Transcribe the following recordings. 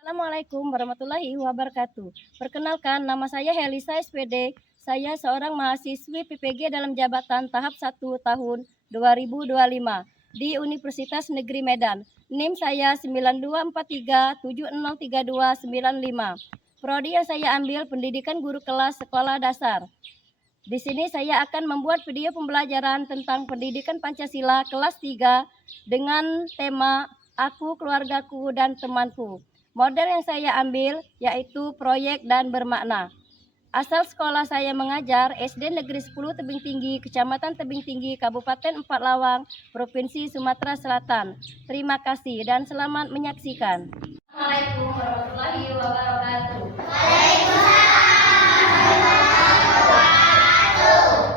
Assalamualaikum warahmatullahi wabarakatuh. Perkenalkan, nama saya Helisa SPD. Saya seorang mahasiswi PPG dalam jabatan tahap 1 tahun 2025 di Universitas Negeri Medan. NIM saya 9243703295. Prodi yang saya ambil pendidikan guru kelas sekolah dasar. Di sini saya akan membuat video pembelajaran tentang pendidikan Pancasila kelas 3 dengan tema Aku, Keluargaku, dan Temanku. Model yang saya ambil yaitu proyek dan bermakna. Asal sekolah saya mengajar SD Negeri 10 Tebing Tinggi, Kecamatan Tebing Tinggi, Kabupaten Empat Lawang, Provinsi Sumatera Selatan. Terima kasih dan selamat menyaksikan. Assalamualaikum warahmatullahi wabarakatuh.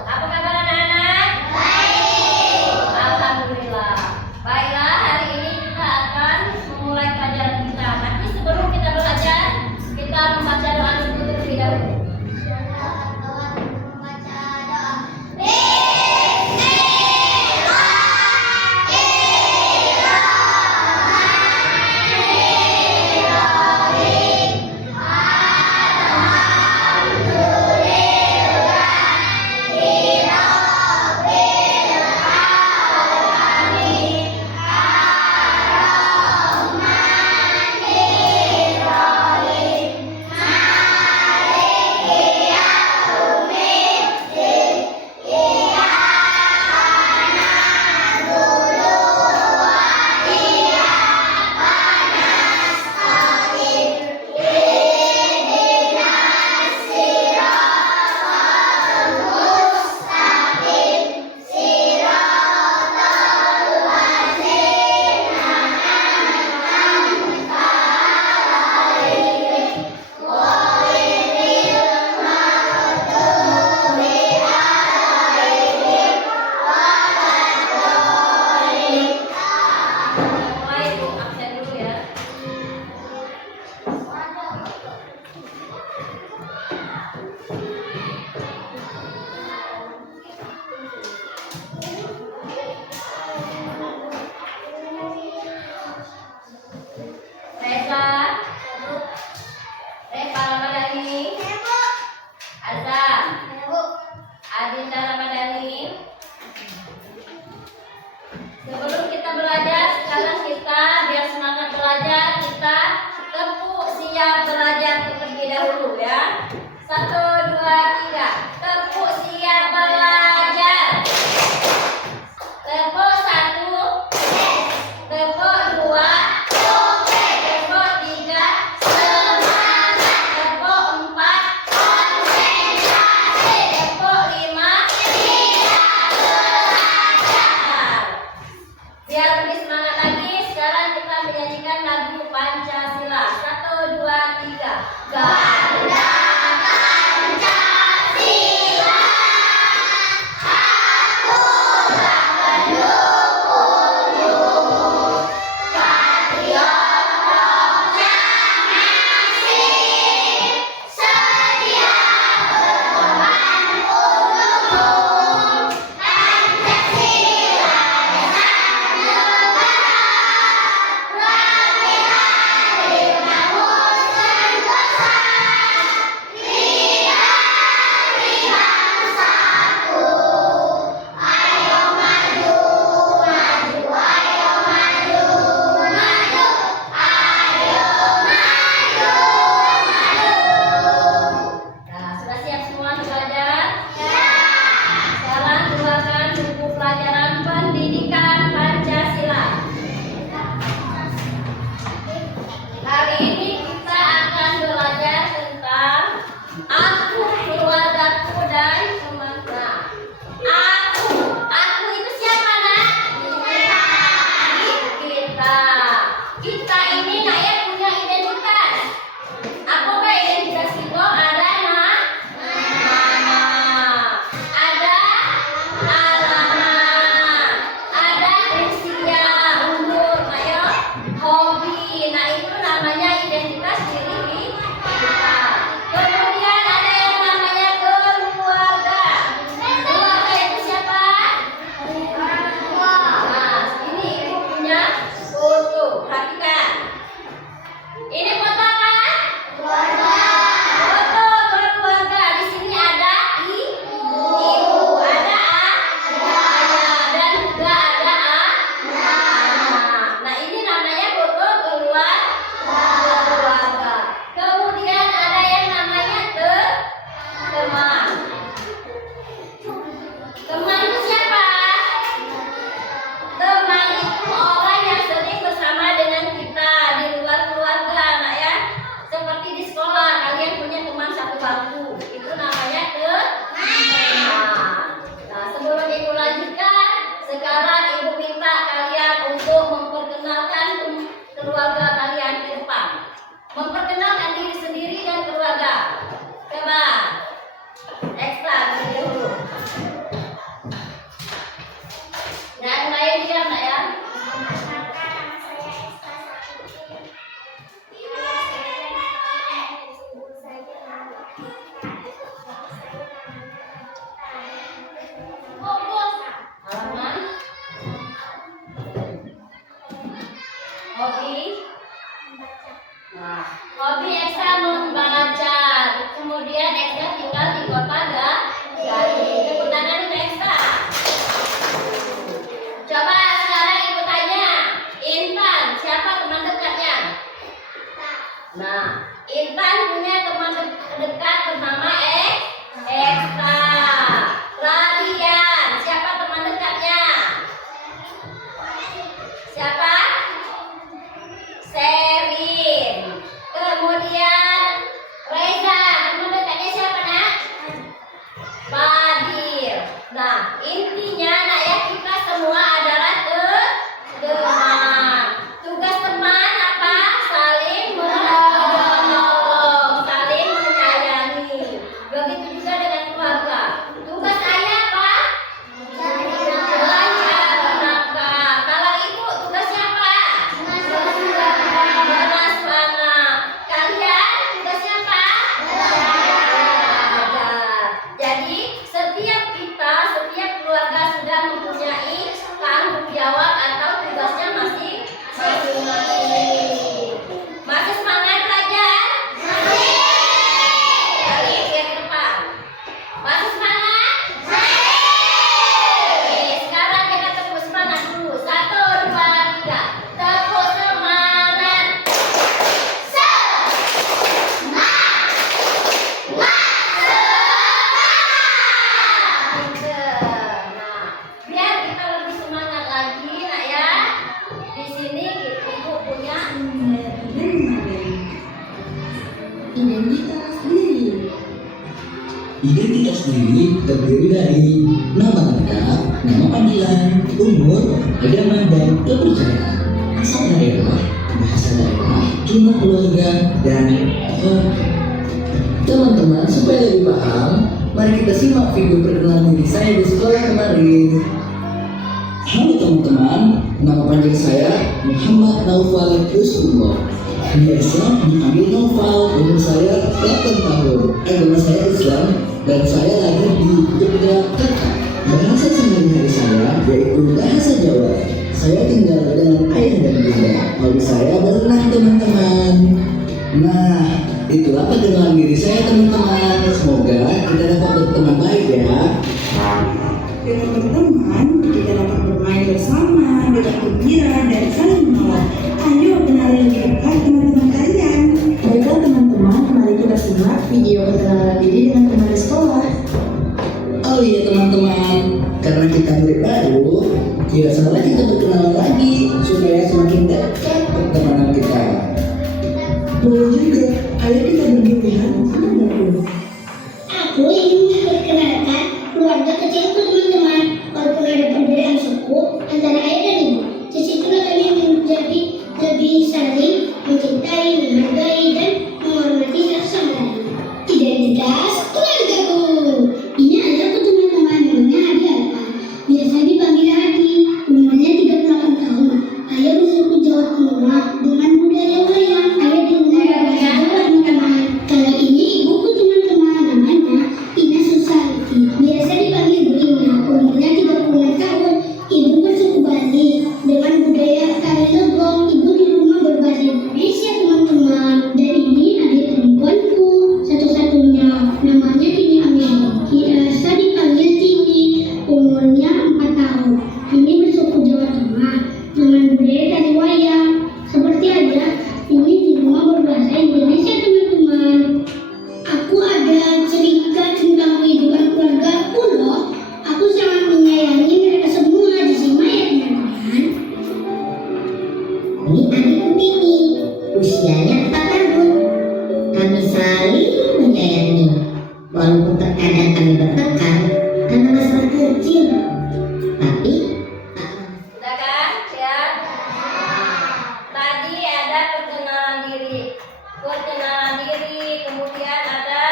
Apa kabar anak-anak? Baik. Alhamdulillah. Baiklah, hari ini kita akan memulai pelajaran kita. Tapi sebelum kita belajar, kita membaca doa dulu terlebih dahulu. membayar dan menghargai. Identitas diri. Identitas diri terdiri dari nama lengkap, nama panggilan, umur, agama, dan kepercayaan, asal daerah, bahasa daerah, jumlah keluarga, dan teman-teman, supaya lebih paham, mari kita simak video perkenalan diri saya di sekolah kemarin. Halo teman-teman, nama panjang saya Muhammad Naufal Yusufullah. Biasa dipanggil Naufal, umur saya 8 tahun, agama saya Islam, dan saya lahir di Yogyakarta. Bahasa sehari-hari saya yaitu bahasa Jawa. Saya tinggal dengan ayah dan bunda. Hobi saya berenang teman-teman. Nah, itulah perkenalan diri saya teman-teman. Semoga kita dapat berteman baik ya. Dengan berteman, kita dapat bermain bersama, dengan gembira, dan saling menolong. Ayo kenali lebih dekat teman-teman kalian. Baiklah teman-teman, mari kita simak video perkenalan diri dengan teman di sekolah. Oh iya teman-teman, karena kita murid baru, tidak salah kita berkenalan lagi supaya semakin dekat pertemanan kita. Boleh juga, ayo kita bergiliran menghadapi. Aku ingin memperkenalkan keluarga kecilku teman-teman. Walaupun ada perbedaan suku antara ayah dan ibu, disitulah kami menjadi lebih saling mencintai, menghargai, dan menghormati satu sama lain. Identitas keluargaku. Ini ayahku teman-teman, namanya Adi Arfan. Biasa dipanggil Adi, umurnya 38 tahun. Ayah bersuku Jawa Timur dengan budaya wayang. Ayah dengar bahasa Jawa teman-teman. Kalau ini ibuku teman-teman, namanya Ina Susanti. Biasa dipanggil Bu Ina, umurnya 36 tahun. Ibu bersuku Bali dengan budaya tari legong. Ibu di rumah berbahasa Indonesia teman-teman. Dan ini adik perempuanku satu-satunya, namanya Tini Amelia. Biasa dipanggil Tini, umurnya 4 tahun. Ini bersuku Jawa Tengah dengan budaya tari wayang. Seperti aja, ini di rumah berbahasa Indonesia teman-teman. Aku ada cerita tentang kehidupan keluargaku loh. Aku sangat menyayangi mereka semua. Disimak ya teman-teman. Ini adikku Tini, usianya 4 tahun. Kami saling menyayangi, walaupun terkadang kami bertengkar karena masalah kecil. Tapi Sudah kan? Ya. Tadi ada perkenalan diri. Perkenalan diri, kemudian ada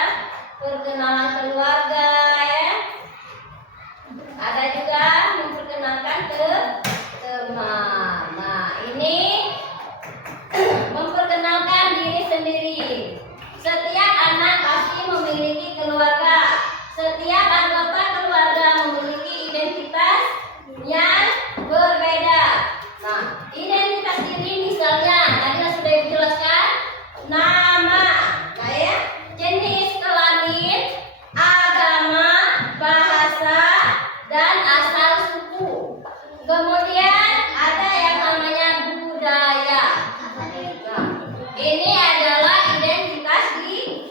perkenalan keluarga ya. Ada juga memperkenalkan ke teman. Nah, ini memperkenalkan diri sendiri. Setiap anak pasti memiliki keluarga. Setiap anggota keluarga memiliki identitas yang berbeda. Nah, identitas diri misalnya tadi sudah dijelaskan nama, nah ya, jenis kelamin, agama, bahasa, dan asal suku. Kemudian ada yang namanya budaya. Nah, ini adalah identitas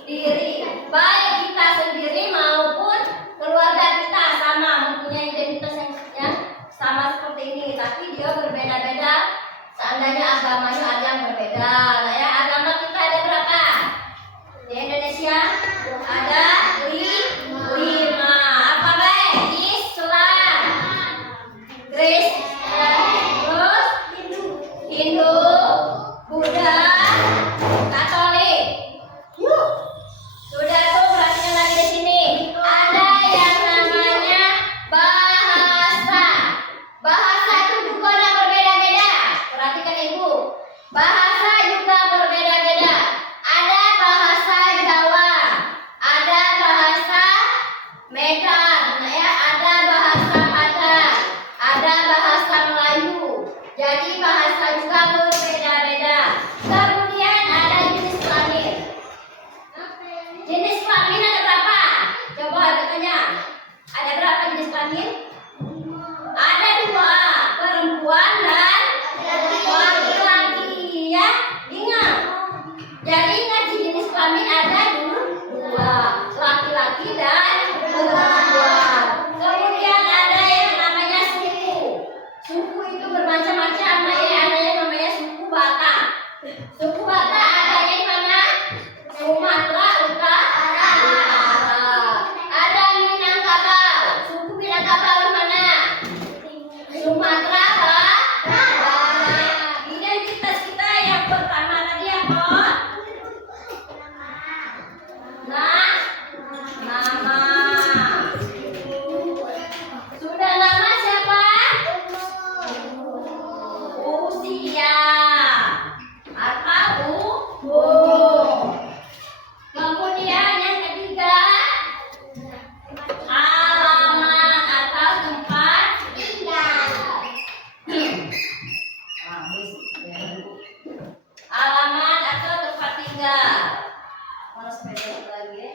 diri. Baik kita sendiri maupun keluarga kita sama mempunyai identitas yang sama seperti ini, tapi dia berbeda-beda. Seandainya agamanya ada yang berbeda. Nah ya, agama kita ada berapa? Di Indonesia ada 5. Apa baik? Islam, Kristen, terus Hindu, Buddha, Katolik. Yuk. Sudah tuh perhatikan lagi di sini. Ada yang namanya bahasa. Bahasa itu juga ada berbeda-beda. Perhatikan ibu. Bahasa juga berbeda-beda. Ada bahasa Jawa, ada bahasa Medan, nah ya, ada bahasa Padang, ada bahasa Melayu. Jadi bahasa juga berbeda-beda. Kemudian ada jenis kelamin. Jenis kelamin ada berapa? Coba tanya. Ada berapa jenis kelamin? Ada 2, perempuan dan laki-laki ya. Ingat. Jadi ingat jenis kelamin ada 2, laki-laki dan perempuan. Kemudian ada yang namanya suku. Suku itu bermacam-macam. Ada yang namanya suku Batak, Suku Batak adanya di mana? Sumatera Utara. Ada Minangkabau. Suku Minangkabau di mana? Sumatera Barat. Identitas kita yang pertama tadi apa? Nah, nama. Sudah nama siapa? Usia atau umur. Kemudian yang ketiga, alamat atau tempat tinggal. Alamat atau tempat tinggal. Mana sepeda lagi ya?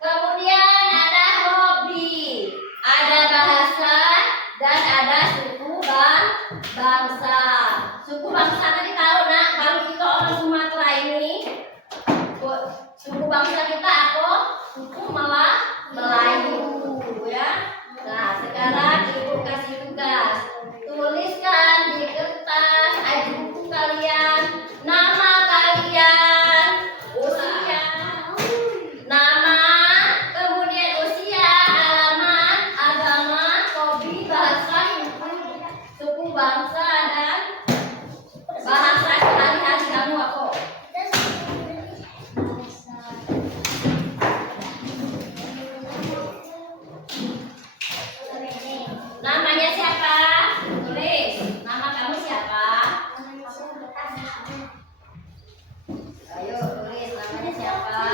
Kemudian ada hobi, ada bahasa, dan ada suku bangsa. Suku bangsa tadi tahu nak, kalau kita orang Sumatera ini, suku bangsa kita apa? Suku Melayu, ya. Nah, sekarang ibu kasih tugas, tuliskan di kertas aja buku kalian nama kalian, usia, nama, kemudian usia, alamat, agama, hobi, bahasa, suku bangsa, dan bahasa sehari-hari kamu apa? Namanya siapa? Tulis. Nama kamu siapa? Ayo tulis namanya siapa?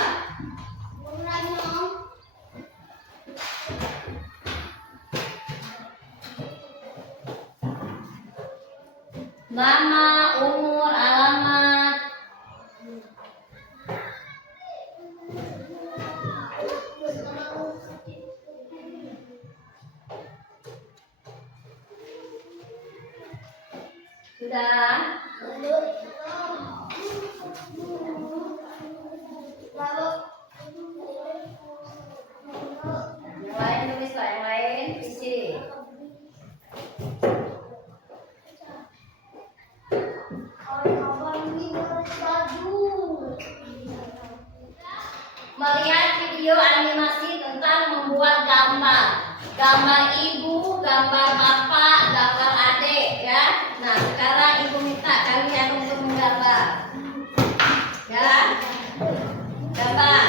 Nama, umur, alamat. Sudah? Yang lain tulis lah, yang lain isi. Melihat video animasi tentang membuat gambar. Gambar ibu, gambar bapak, gambar adik, ya. Nah, sekarang ibu minta kalian untuk menggambar. Ya. Gambar.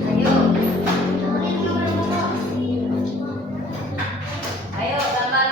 Ayo. Ayo gambar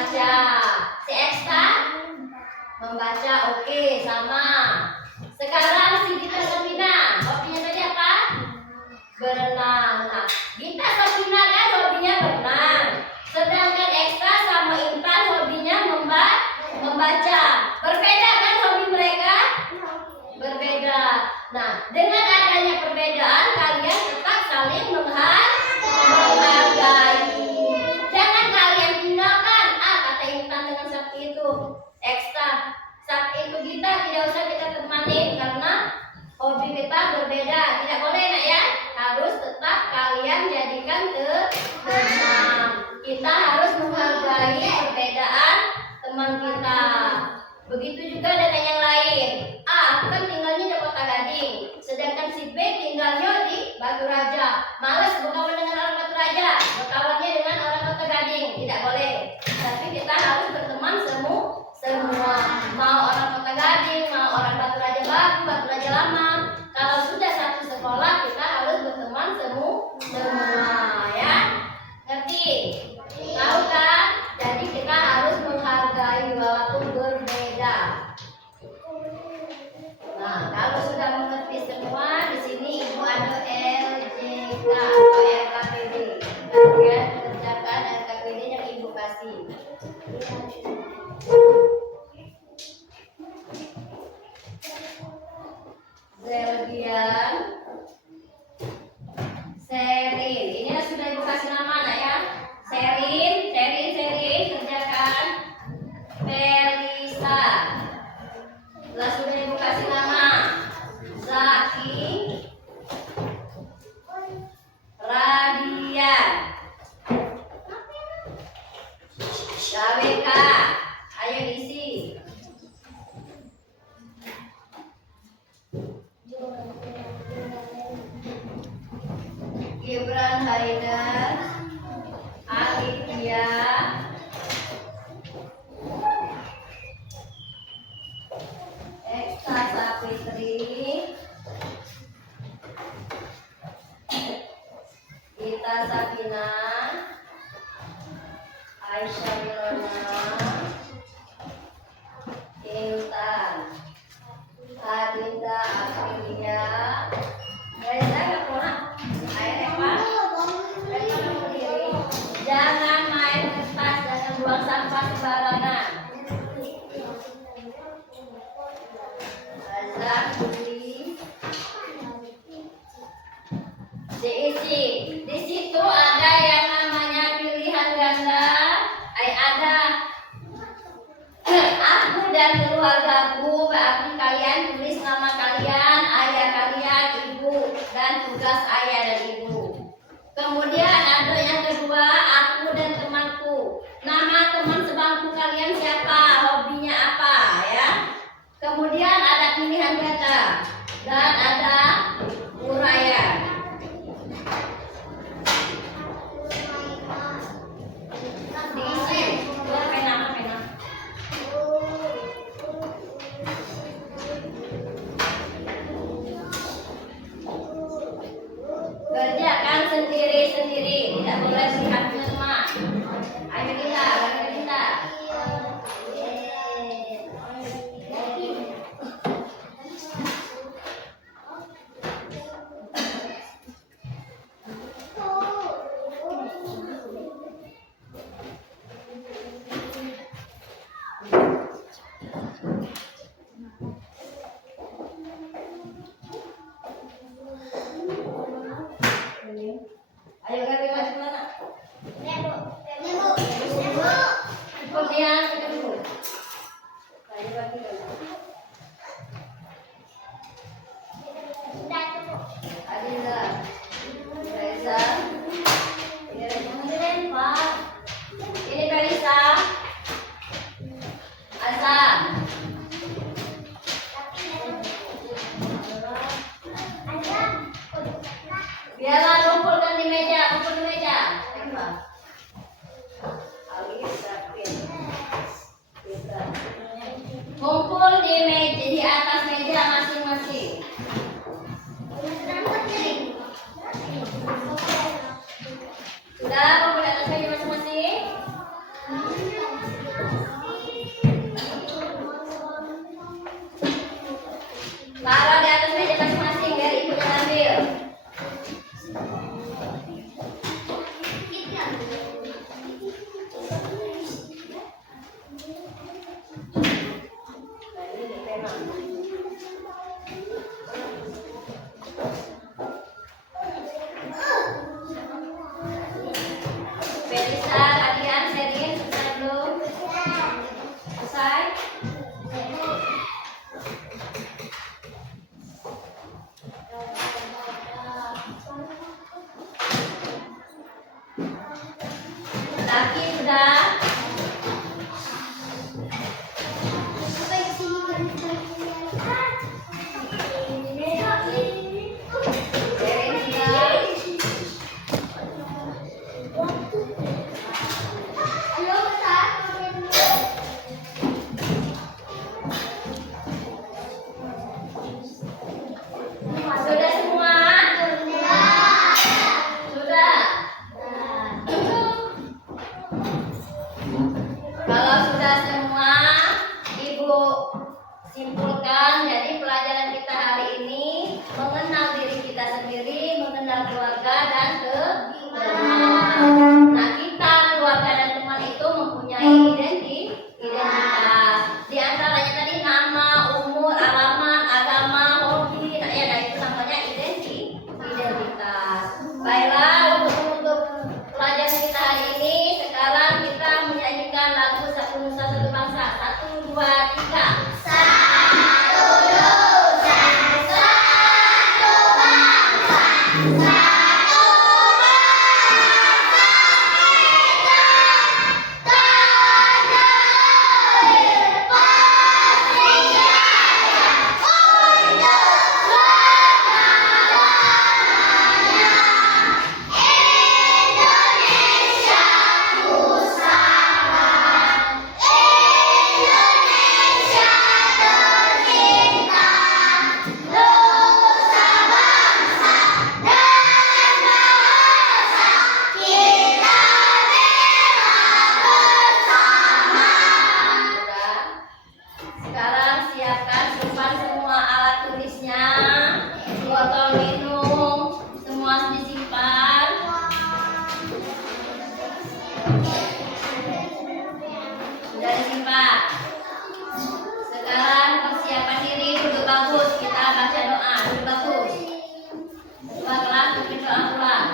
membaca. Si Eksa membaca, oke, sama. Sekarang si Gita Sabina, hobinya tadi apa? Berenang. Nah, Gita Sabina kan hobinya berenang. Sedangkan Eksa sama Intan hobinya membaca. Berbeda kan hobi mereka? Berbeda. Nah, dengan adanya perbedaan kalian tetap saling menghargai. Jangan kalian tinggalkan. Kata Intan dengan Sakti itu. Eksa, Sakti itu kita tidak usah kita temanin karena hobi kita berbeda. Tidak boleh nak ya. Harus tetap kalian jadikan teman. Kita harus menghargai perbedaan teman kita. Begitu juga dengan yang lain. Aku kan tinggalnya di Kota Gading, sedangkan si B tinggalnya di Batu Raja. Malas berkawan dengan orang Batu Raja, berkawannya dengan orang Kota Gading. Tidak boleh. Tapi kita harus berteman semua. Mau orang Kota Gading, mau orang Batu Raja baru, Batu Raja lama. Kalau sudah satu sekolah, kita harus berteman semua, ya. Ngerti? Tahu kan? Jadi kita harus menghargai walaupun berbeda. Nah, kalau sudah mengerti semua, di sini Ibu ada LJK atau RKPD. Kalian kerjakan RKPD yang Ibu kasih. Zelgian, Serin. Ini sudah Ibu kasih nama nak ya. Serin, kerjakan. Felisa. Setelah sudah Ibu kasih nama. Zaki, Radian, KWK. Ayo diisi. Gibran Haidar, Alifia, Eksa Sapitri, Gita Sabina, Aisyah Milona, Intan, Adinda Aprilia, Reza nggak pulang? Ayo Reva, jangan main kertas, jangan buang sampah sembarangan. Reza, Putri, diisi. Di situ ada yang namanya pilihan ganda. Ada aku dan keluargaku. Berarti kalian tulis nama kalian, ayah kalian, ibu, dan tugas ayah dan ibu. Kemudian ada yang kedua, aku dan temanku. Nama teman sebangku kalian siapa, hobinya apa, ya. Kemudian ada pilihan kata dan ada uraian. Diisi. Pena. Kerjakan sendiri-sendiri, tidak boleh lihat semua. Ayo kita. Ayo ganti masuk mana? Kemudian dulu. Ayo ganti dulu. Adinda, Reza, ini Pak. Ini Kalisa, Azam. Biarlah kumpulkan di meja, Kumpul di meja, di atas meja masing-masing. Sudah kumpul di atas meja masing-masing? Kaki sudah. Sudah semua? Sudah. Kalau sudah semua, Ibu simpulkan. Jadi pelajaran kita hari ini mengenal diri kita sendiri, mengenal keluarga dan teman. Nah, kita keluarga dan teman itu mempunyai identitas. Di antaranya tadi nama, umur, alamat, agama, hobi. Nah, ya, itu namanya identitas. Baiklah, untuk pelajaran kita hari ini, sekarang kita menyanyikan lagu Satu Nusa Satu Bangsa. 1, 2, 3. Sekarang siapkan, simpan semua alat tulisnya, botol minum, semua disimpan. Sudah disimpan. Sekarang persiapan diri, duduk bagus. Kita baca doa, duduk bagus. Coba kelas, bikin doa ulang.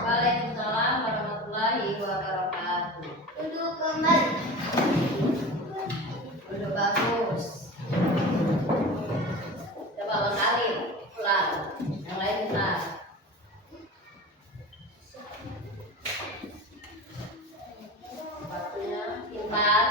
Waalaikumsalam warahmatullahi wabarakatuh. Duduk kembali. Duduk bagus. Coba lengkapin, ulang. Yang lain bentar. Waktunya simpan.